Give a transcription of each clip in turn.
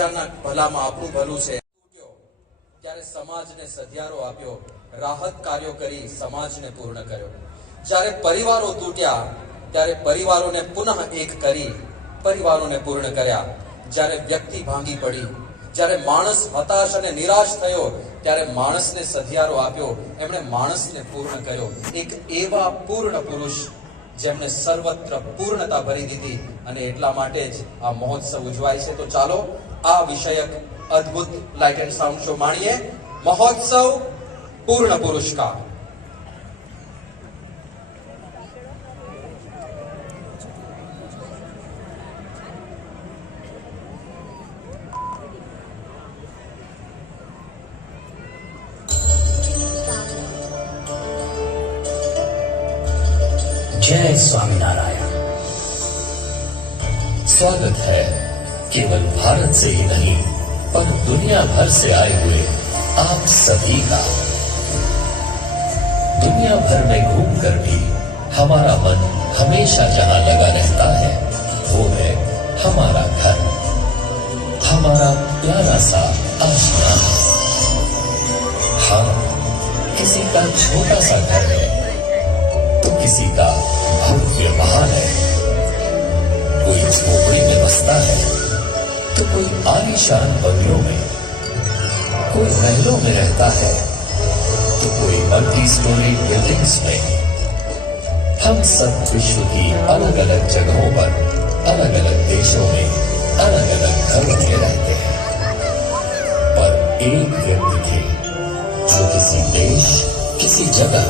બીજાના ભલામાં આપણું ભલું છે. ત્યારે સમાજને સધિયારો આપ્યો, રાહત કાર્યો કરી સમાજને પૂર્ણ કર્યો. જ્યારે પરિવારો તૂટ્યા ત્યારે પરિવારોને પુનઃ એક કરી પરિવારોને પૂર્ણ કર્યા. જ્યારે વ્યક્તિ ભાંગી પડી, જ્યારે માણસ હતાશ અને નિરાશ થયો ત્યારે માણસને સધિયારો આપ્યો, એમણે માણસને પૂર્ણ કર્યો. એક એવા પૂર્ણ પુરુષ જેમણે સર્વત્ર પૂર્ણતા ભરી દીધી, અને એટલા માટે જ આ મહોત્સવ ઉજવાય છે. તો ચાલો આ વિષયક અદ્ભુત લાઇટ એન્ડ સાઉન્ડ શો માણીએ. મહોત્સવ પૂર્ણ પુરુષ કા. जय स्वामीनारायण। स्वागत है केवल भारत से ही नहीं पर दुनिया भर से आए हुए आप सभी का। दुनिया भर में घूमकर भी हमारा मन हमेशा जहां लगा रहता है वो है हमारा घर, हमारा प्यारा सा आशियाना। हाँ, किसी का छोटा सा घर है तो किसी का भव्य महल है, कोई झोपड़ी में बसता है तो कोई आलीशान बंगलों में, कोई महलों में रहता है तो कोई मल्टी स्टोरी बिल्डिंग्स में। हम सब विश्व की अलग अलग जगहों पर, अलग अलग देशों में, अलग अलग घरों में रहते हैं, पर एक व्यक्ति थे जो किसी देश, किसी जगह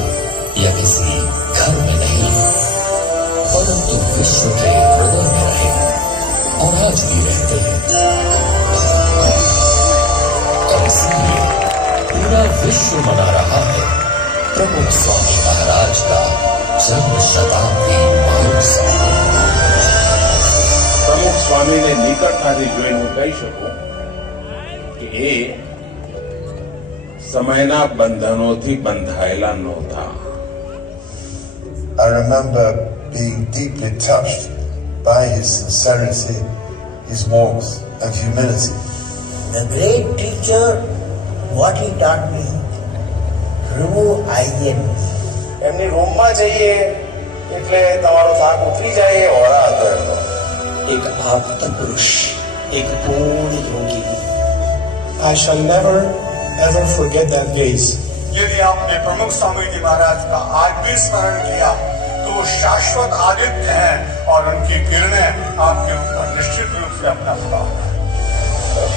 या किसी घर में नहीं परंतु विश्व के हृदय में रहे और आज भी रहते हैं। और इसलिए पूरा विश्व मना रहा है प्रमुख स्वामी महाराज का जन्म शताब्दी महोत्सव। પ્રમુખ સ્વામીને નિકટતાથી જોઈને હું કહી શકું કે એ સમયના બંધનોથી બંધાયેલા નહોતા. I remember being deeply touched by his sincerity, his warmth and humility. The great teacher, what he taught me, remove I am. એમની રૂમમાં જઈએ એટલે તમારો થાક ઉતરી જાય એ ઓરા હતો એમનો. एक आप्त पुरुष, एक पूर्ण योगी। I shall never ever forget that gaze. यदि आपने प्रमुख स्वामी जी महाराज का आज भी स्मरण किया तो वो शाश्वत आदित्य हैं और उनकी किरणें आपके ऊपर निश्चित रूप से अपना प्रभाव है.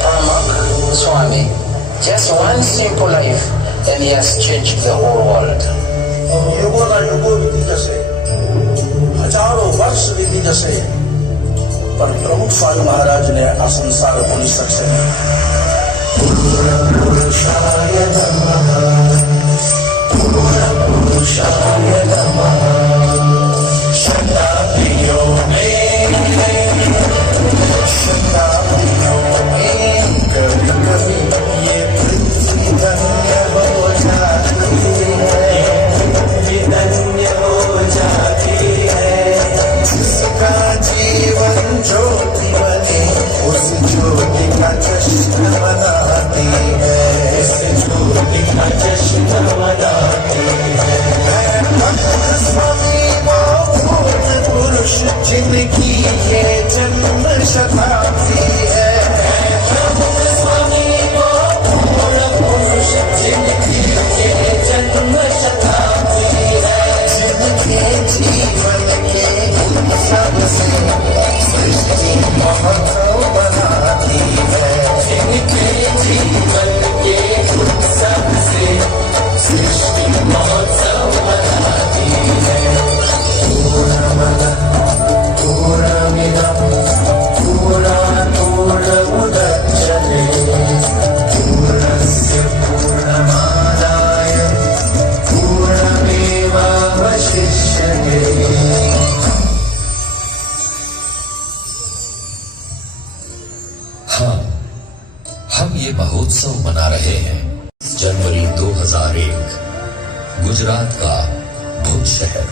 Pramukh Swami, just one simple life and he has changed the whole world. યુગોના યુગો વીતી જશે, હજારો વર્ષ વીતી જશે, પણ પ્રમુખ સ્વામી મહારાજને આ સંસાર ભૂલી શકશે નહીં. પુરુષાય નમઃ, પુરુષાય નમઃ. શતાબ્દીઓ में, शताब्दियों में कभी कभी ये पृथ्वी धन्य हो जाती है, ये धन्य हो जाती है. जिसका जीवन ज्योति बने उस ज्योति का जश्न मनाती है, इस ज्योति का जश्न मनाती है. स्वामी पूर्ण पुरुष जिनकी ये जन्म शताब्दी है. स्वामी पूर्ण पुरुष जिनकी ये जन्म शताब्दी है. जिनके जीवन के सबसे सृष्टि महोत्सव बनाती है. जिनके जीवन के सबसे सृष्टि महोत्सव बनाती है. पूर्णमदः पूर्णमिदं पूर्णात् पूर्णमुदच्यते पूर्णस्य पूर्णमादाय पूर्णमेवावशिष्यते. हाँ, हम ये महोत्सव मना रहे हैं जनवरी 2001 गुजरात का भुज शहर।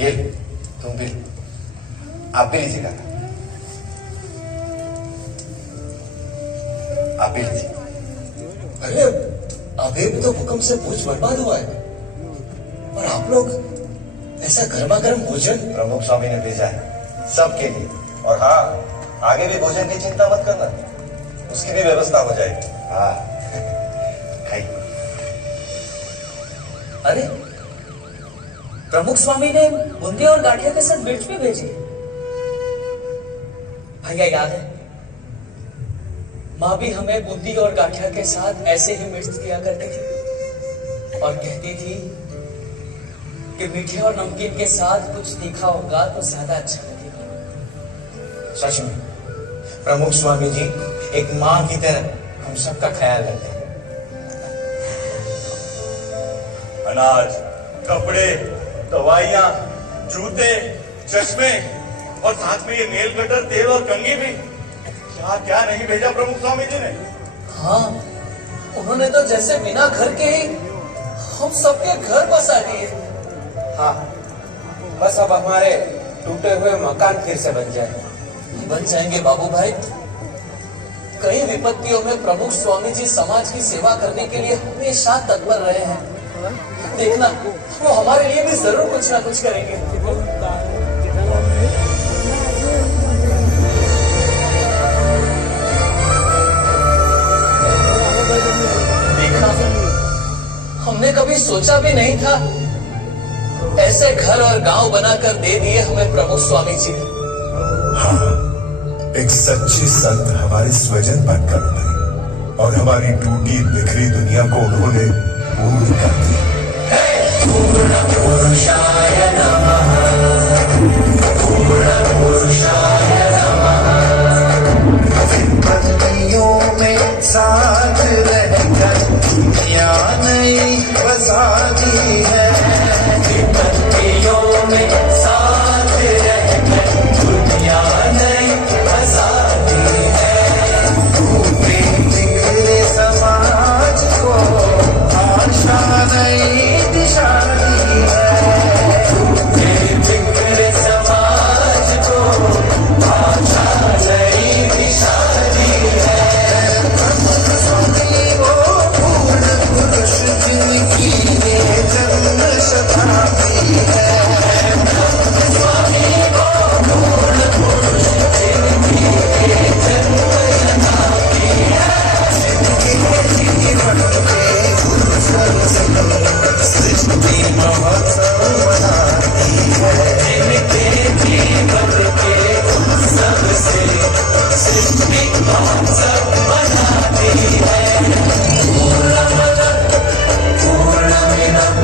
ये तुम भी, आप भी लीजिएगा, आप भी लीजिए। अरे अभी भी तो भूकंप से भुज बर्बाद हुआ है और आप लोग ऐसा गर्मा गर्म भोजन। प्रमुख स्वामी ने भेजा है सबके लिए, और हाँ, आगे भी भोजन की चिंता मत करना, उसकी भी व्यवस्था हो जाएगी। हाँ खाइए। अरे प्रमुख स्वामी ने बूंदी और गाठिया के साथ मिर्च भी भेजी। भैया याद है, माँ भी हमें बूंदी और गाठिया के साथ ऐसे ही मिर्च दिया करती थी और कहती थी कि मीठे और नमकीन के साथ कुछ तीखा होगा तो ज्यादा अच्छा लगेगा। सच में प्रमुख स्वामी जी एक माँ की तरह हम सबका ख्याल रखते हैं। अनाज, कपड़े, दवाइयाँ, जूते, चश्मे और साथ में ये नेल कटर, तेल और कंघी भी। क्या क्या नहीं भेजा प्रमुख स्वामी जी ने। हाँ, उन्होंने तो जैसे बिना घर के ही हम सबके घर बसा दिए। हाँ, बस अब हमारे टूटे हुए मकान फिर से बन जाए। बन जाएंगे बाबू भाई। कई विपत्तियों में प्रमुख स्वामी जी समाज की सेवा करने के लिए हमेशा तत्पर रहे हैं। देखना, वो हमारे लिए भी जरूर कुछ ना कुछ करेंगे। देखा, हमने कभी सोचा भी नहीं था ऐसे घर और गांव बनाकर दे दिए हमें प्रमुख स्वामी जी। हाँ, एक सच्चे संत हमारे स्वजन बनकर उभरे और हमारी टूटी बिखरी दुनिया को उन्होंने पूर्ण कर दिया। पूर्ण पुरुषाय नमः, पूर्ण पुरुषाय नमः। विपत्तियों में साथ रहकर दुनिया नई बसा दी है। विपत्तियों में साथ रहकर दुनिया नई बसा दी है। टूटे बिखरे समाज को आशा नई दिशा दी है। टूटे बिखरे समाज को आशा नई दिशा दी है। वो पूर्ण पुरुष जिनकी ये जन्म शताब्दी है। स्वामी को पूर्ण पुरुष जिनकी ये जन्म शताब्दी है। सृष्टि महोत्सव मनाती है। जिनके जीवन के उत्सव से सृष्टि महोत्सव मनाती है। पूर्णमदः पूर्णमिदं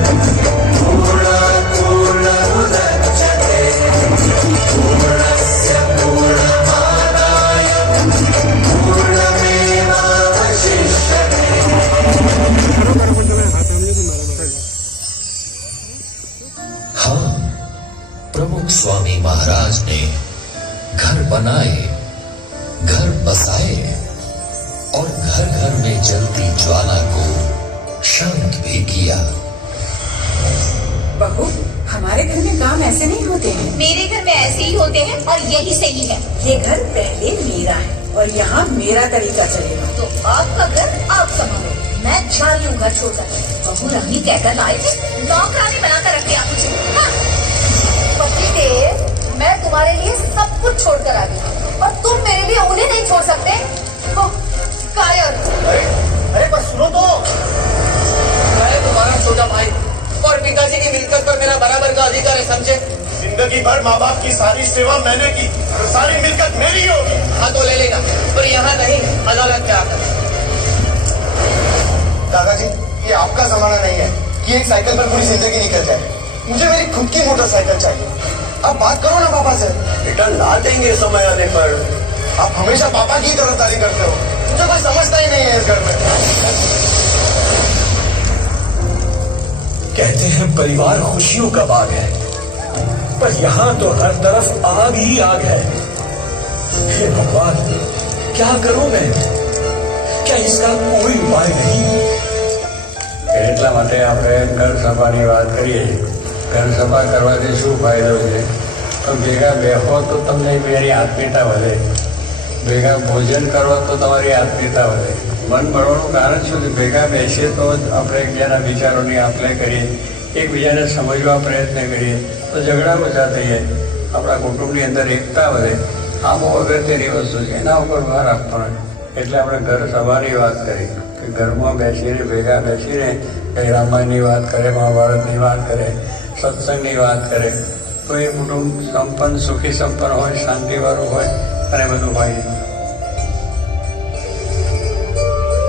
पूर्णात् पूर्णमुदच्यते पूर्णस्य पूर्णमादाय पूर्णमेवावशिष्यते। हाँ, प्रमुख स्वामी महाराज ने घर बनाए, घर बसाए और घर घर में जलती ज्वाला को शांत भी किया। बहू, हमारे घर में काम ऐसे नहीं होते हैं। मेरे घर में ऐसे ही होते हैं और यही सही है। ये घर पहले मेरा है और यहाँ मेरा तरीका चलेगा। तो आपका घर आप संभालो, मैं जा रही हूँ घर छोड़कर। बहू रानी कहकर लाए थे, नौकरानी बनाकर रख दिया मुझे। हाँ। पति देव, मैं तुम्हारे लिए सब कुछ छोड़कर आ गई और तुम मेरे लिए उन्हें नहीं छोड़ सकते। कायर। अरे पर सुनो तो, मैं तुम्हारा छोटा भाई और पिताजी की मिलकत पर मेरा बराबर का अधिकार है, समझे? जिंदगी जिंदगी भर माँ बाप की सारी सेवा मैंने की, तो सारी मिलकत मेरी होगी। हाँ तो ले लेना, पर यहाँ नहीं, अदालत में आकर। दादाजी, ये आपका जमाना नहीं है कि एक साइकिल पर पूरी जिंदगी निकल जाए। मुझे मेरी खुद की मोटरसाइकिल चाहिए। आप बात करो ना पापा से। बेटा ला देंगे समय आने पर। आप हमेशा पापा की तरफदारी करते हो, मुझे कोई समझता ही नहीं है इस घर में। कहते हैं परिवार खुशियों का बाग है, पर यहां तो हर तरफ आग ही आग है। हे भगवान, क्या करूं मैं? क्या इसका कोई उपाय नहीं? એટલા માટે આપણે ઘર સભાની વાત કરીએ. ઘર સભા કરવાથી શું ફાયદો છે? તો ભેગા બેહો તો તમને મેરી આત્મીયતા વધે, ભેગા ભોજન કરો તો તમારી આત્મીયતા વધે. મન ભરવાનું કારણ શું છે? ભેગા બેસીએ તો જ આપણે એકબીજાના વિચારોની આપ-લે કરીએ, એકબીજાને સમજવા પ્રયત્ન કરીએ તો ઝઘડા ઓછા થઈ જાય, આપણા કુટુંબની અંદર એકતા વધે. આ બહુ અગત્યની વસ્તુ છે, એના ઉપર ભાર આપવાનો. એટલે આપણે ઘર સભાની વાત કરી કે ઘરમાં બેસીને ભેગા બેસીને કંઈ રામાયણની વાત કરે, મહાભારતની વાત કરે, સત્સંગની વાત કરે તો એ કુટુંબ સંપન્ન, સુખી સંપન્ન હોય, શાંતિવાળું હોય અને બધું હોય.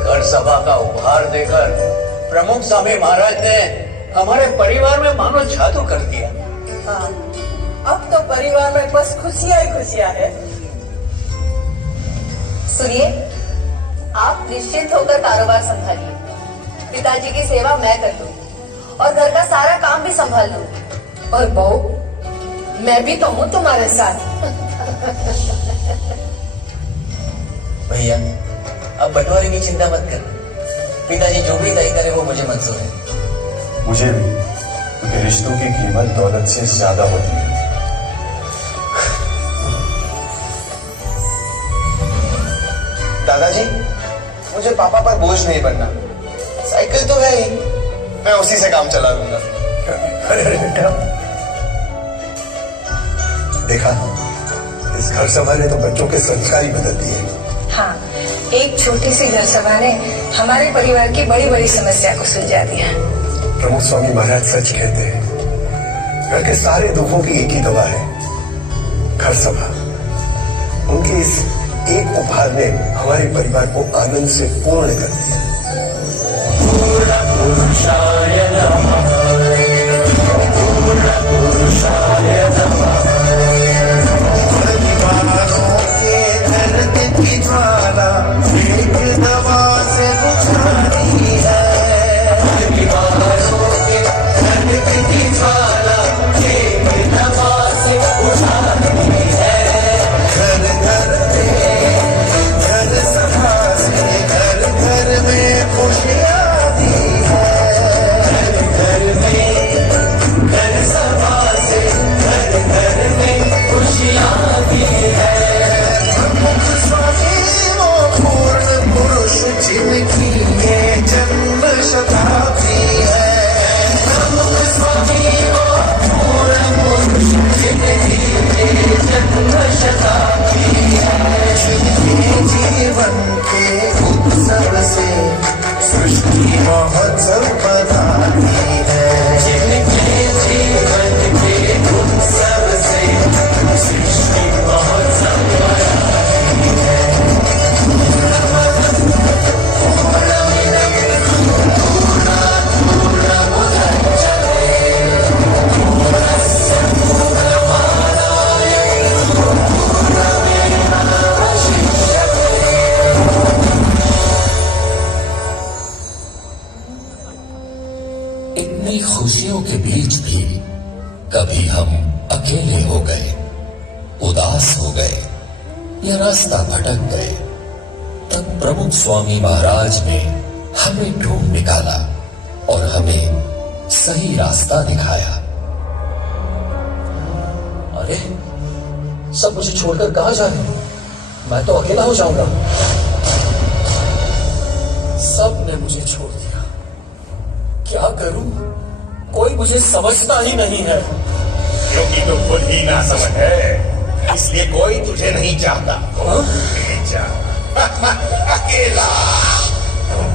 घर सभा का उपहार देकर प्रमुख स्वामी महाराज ने हमारे परिवार में मानो जादू कर दिया। हाँ, अब तो परिवार में बस खुशियां ही खुशियां है। सुनिए, आप निश्चिंत होकर कारोबार संभालिए। पिताजी की सेवा मैं कर लूंगी और घर का सारा काम भी संभाल लूंगी। और बहू, मैं भी तो हूँ तुम्हारे साथ। भैया, अब बंटवारे की चिंता मत कर, पिताजी जो भी तय करे वो मुझे मंजूर है। मुझे भी, क्योंकि रिश्तों की कीमत दौलत से ज्यादा होती है। दादाजी, मुझे पापा पर बोझ नहीं बनना। साइकिल तो है ही, मैं उसी से काम चला लूंगा। अरे बेटा, देखा, इस घर सभा ने तो बच्चों के संस्कार ही बदल दिए। हाँ, एक छोटी सी घर सभा ने हमारे परिवार की बड़ी बड़ी समस्या को सुलझा दिया। प्रमुख स्वामी महाराज सच कहते हैं, घर के सारे दुखों की एक ही दवा है, घर सभा। उनके इस एक उपहार ने हमारे परिवार को आनंद से पूर्ण कर दिया। इतनी खुशियों के बीच भी कभी हम अकेले हो गए, उदास हो गए या रास्ता भटक गए, तब प्रमुख स्वामी महाराज ने हमें ढूंढ निकाला और हमें सही रास्ता दिखाया। अरे, सब मुझे छोड़कर कहां जा रहे हैं? मैं तो अकेला हो जाऊंगा। सब ने मुझे छोड़ दिया, क्या करूं? कोई मुझे समझता ही नहीं है। क्योंकि तू खुद ही ना समझ है, इसलिए कोई तुझे नहीं चाहता। नहीं चाहता। अकेला।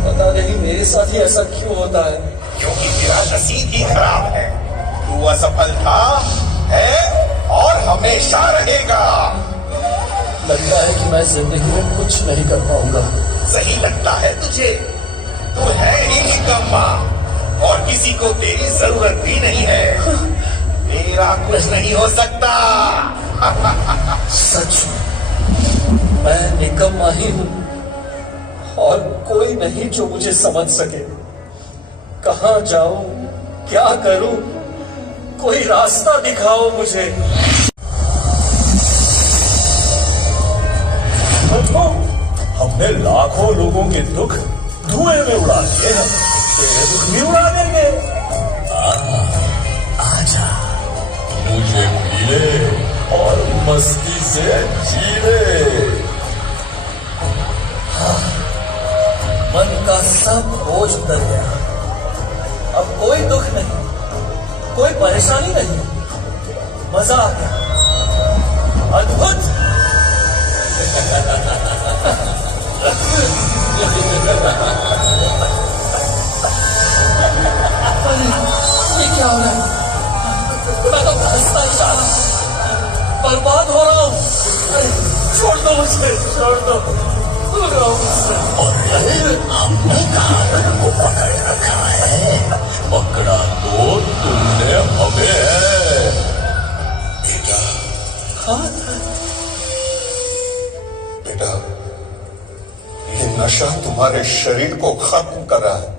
पता नहीं मेरे साथ ही ऐसा क्यों होता है। क्योंकि तेरा नसीब ही खराब है। तू असफल था, है हमेशा रहेगा। लगता है कि मैं जिंदगी में कुछ नहीं कर पाऊंगा। सही लगता है तुझे? तू है ही निकम्मा और किसी को तेरी जरूरत भी नहीं है। तेरा कुछ नहीं हो सकता। सच मैं निकम्मा ही हूं और कोई नहीं जो मुझे समझ सके। कहां जाऊं, क्या करूं, कोई रास्ता दिखाओ मुझे। हमने लाखों लोगों के दुख धुएं में उड़ा दिए हैं, तेरे दुख भी उड़ा देंगे। आजा, मुझे मिले और मस्ती से जीने। मन का सब बोझ उतर गया। अब कोई दुख नहीं, कोई परेशानी नहीं, मजा आ गया। अद्भुत। ये क्या हो रहा है? मैं तो हंसना ही चाह रहा हूं, बर्बाद हो रहा हूं। छोड़ दो मुझे, छोड़ दो, दूर रहो मुझसे। हमने कहां को पकड़ रखा है? पकड़ा तो तुमने हमें है। बेटा, हाँ बेटा, ये नशा तुम्हारे शरीर को खत्म कर रहा है।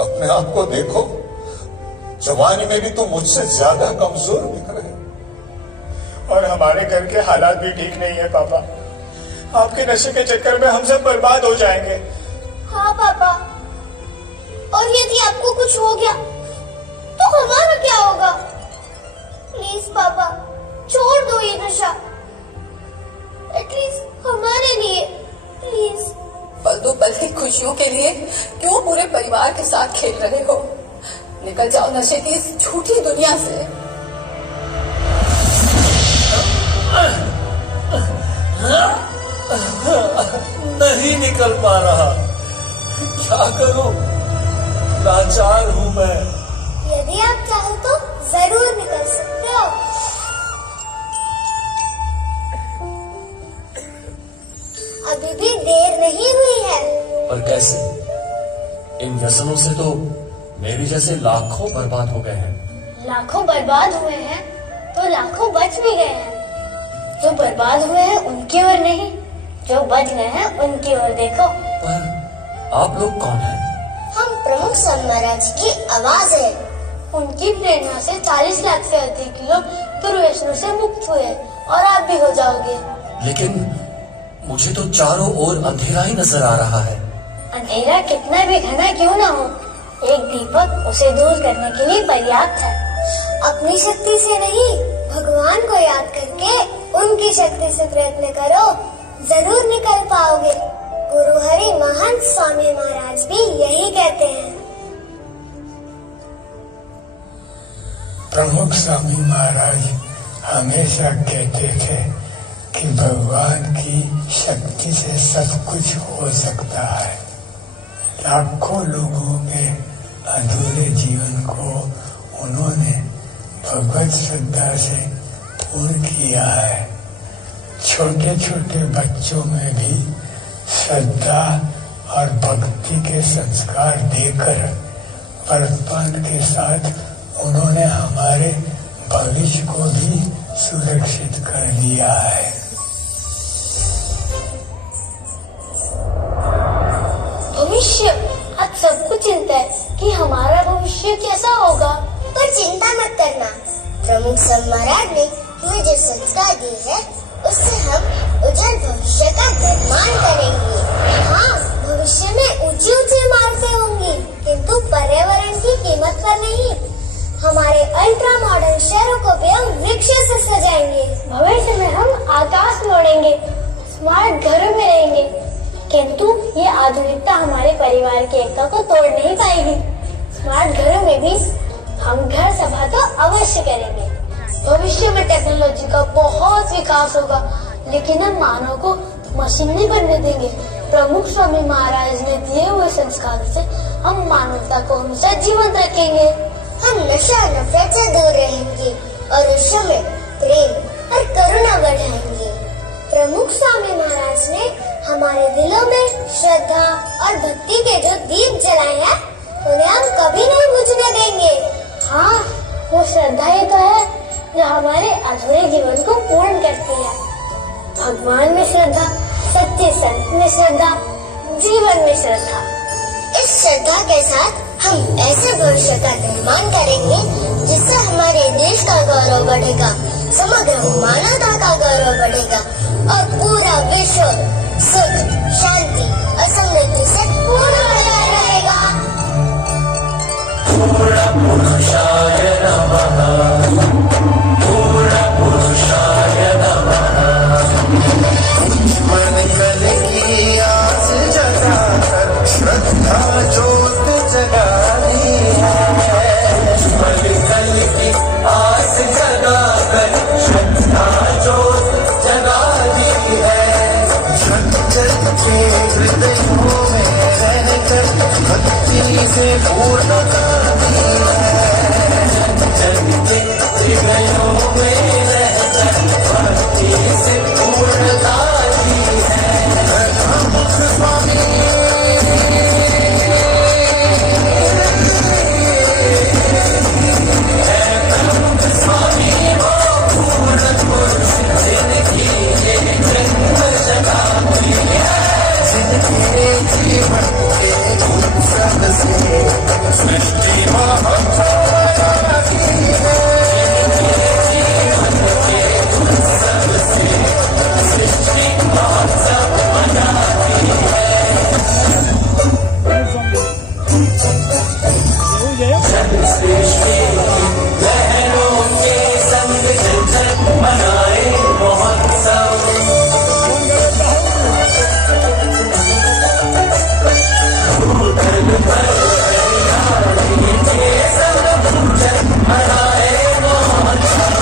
अपने आप को देखो, जवानी में भी तुम मुझसे ज्यादा कमजोर दिख रहे हो। और हमारे घर के हालात भी ठीक नहीं है पापा। आपके नशे के चक्कर में हम सब बर्बाद हो जाएंगे। हाँ पापा, और यदि आपको कुछ हो गया तो हमारा क्या होगा? प्लीज पापा, छोड़ दो ये नशा, एटलीस्ट हमारे लिए, प्लीज। पल दो पल की खुशियों के लिए क्यों पूरे परिवार के साथ खेल रहे हो? निकल जाओ नशे की इस झूठी दुनिया से। नहीं निकल पा रहा, क्या करूं? लाचार हूं मैं। यदि आप चाहो तो जरूर निकल सकते हो। अभी भी देर नहीं हुई है। पर कैसे? इन व्यसनों से तो मेरी जैसे लाखों बर्बाद हो गए हैं। लाखों बर्बाद हुए हैं तो लाखों बच भी गए हैं। जो बर्बाद हुए हैं उनकी ओर नहीं, जो बच गए हैं उनकी ओर देखो। पर आप लोग कौन हैं? हम प्रमुख सन महाराज की आवाज है। उनकी प्रेरणा से 40 लाख से अधिक लोग दुर्व्यसनों से मुक्त हुए और आप भी हो जाओगे। लेकिन मुझे तो चारों ओर अंधेरा ही नजर आ रहा है। अंधेरा कितना भी घना क्यों ना हो, एक दीपक उसे दूर करने के लिए पर्याप्त है। अपनी शक्ति से नहीं, भगवान को याद करके उनकी शक्ति से प्रयत्न करो, जरूर निकल पाओगे। गुरु हरि महंत स्वामी महाराज भी यही कहते हैं। प्रमुख स्वामी महाराज हमेशा कहते थे कि भगवान की शक्ति से सब कुछ हो सकता है। लाखों लोगों के अधूरे जीवन को उन्होंने भगवत श्रद्धा से पूर्ण किया है। छोटे छोटे बच्चों में भी श्रद्धा और भक्ति के संस्कार देकर वर्तमान के साथ उन्होंने हमारे भविष्य को भी सुरक्षित कर लिया है। भविष्य, आज सबको चिंता है कि हमारा भविष्य कैसा होगा। पर चिंता मत करना, प्रमुख सन महाराज ने हमें जो संस्कार दिए है उससे हम उज्जवल भविष्य का निर्माण करेंगे। हाँ, भविष्य में ऊंची ऊंची इमारतें होंगी, किंतु पर्यावरण की कीमत पर नहीं। हमारे अल्ट्रा मॉडर्न शहरों को भी हम वृक्षों से सजाएंगे। भविष्य में हम आकाश में उड़ेंगे, स्मार्ट घरों में रहेंगे, किंतु ये आधुनिकता हमारे परिवार की एकता को तोड़ नहीं पाएगी। स्मार्ट घरों में भी हम घर सभा तो अवश्य करेंगे। भविष्य में टेक्नोलॉजी का बहुत विकास होगा, लेकिन हम मानव को मशीन नहीं बनने देंगे। प्रमुख स्वामी महाराज ने दिए हुए संस्कारों से हम मानवता को हमेशा जीवंत रखेंगे। हम नशा नफरत से दूर रहेंगे और उस समय प्रेम और करुणा बढ़ाएंगे। प्रमुख स्वामी महाराज ने हमारे दिलों में श्रद्धा और भक्ति के जो दीप जलाए हैं उन्हें हम कभी नहीं बुझने देंगे। हाँ, वो श्रद्धा ही तो है जो हमारे अधूरे जीवन को पूर्ण करती है। भगवान में श्रद्धा, सच्चे संत में श्रद्धा, जीवन में श्रद्धा। इस श्रद्धा के साथ हम ऐसे भविष्य का निर्माण करेंगे जिससे हमारे देश का गौरव बढ़ेगा, समग्र मानवता का गौरव बढ़ेगा और पूरा विश्व सुख, शांति और समृद्धि से पूर्ण हो रहेगा। पूर्ण पुरुषाय नमः, पूर्ण पुरुषाय नमः। मन कल की आस जगाकर श्रद्धा ज्योत जगानी है। मन कल की आस जगाकर श्रद्धा ज्योत जगानी है। चंचल के हृदयों में रहकर भक्ति से पूर्ण करनी है। चंचल के हृदयों में रहकर भक्ति से पूर्णता दी है। प्रमुख स्वामी प्रमुख स्वामी वो पूर्ण पुरुष जिनकी ये जन्म जगाती है। जिनके जीवन के उत्सव से सृष्टि महोत्सव मनाती है। जिनके जीवन के उत्सव से सृष्टि महोत्सव मनाती है। जन सृष्टि लहरों के संग जग मनाए महोत्सव। भूतल पर हरियाली के संग जग मनाए महोत्सव।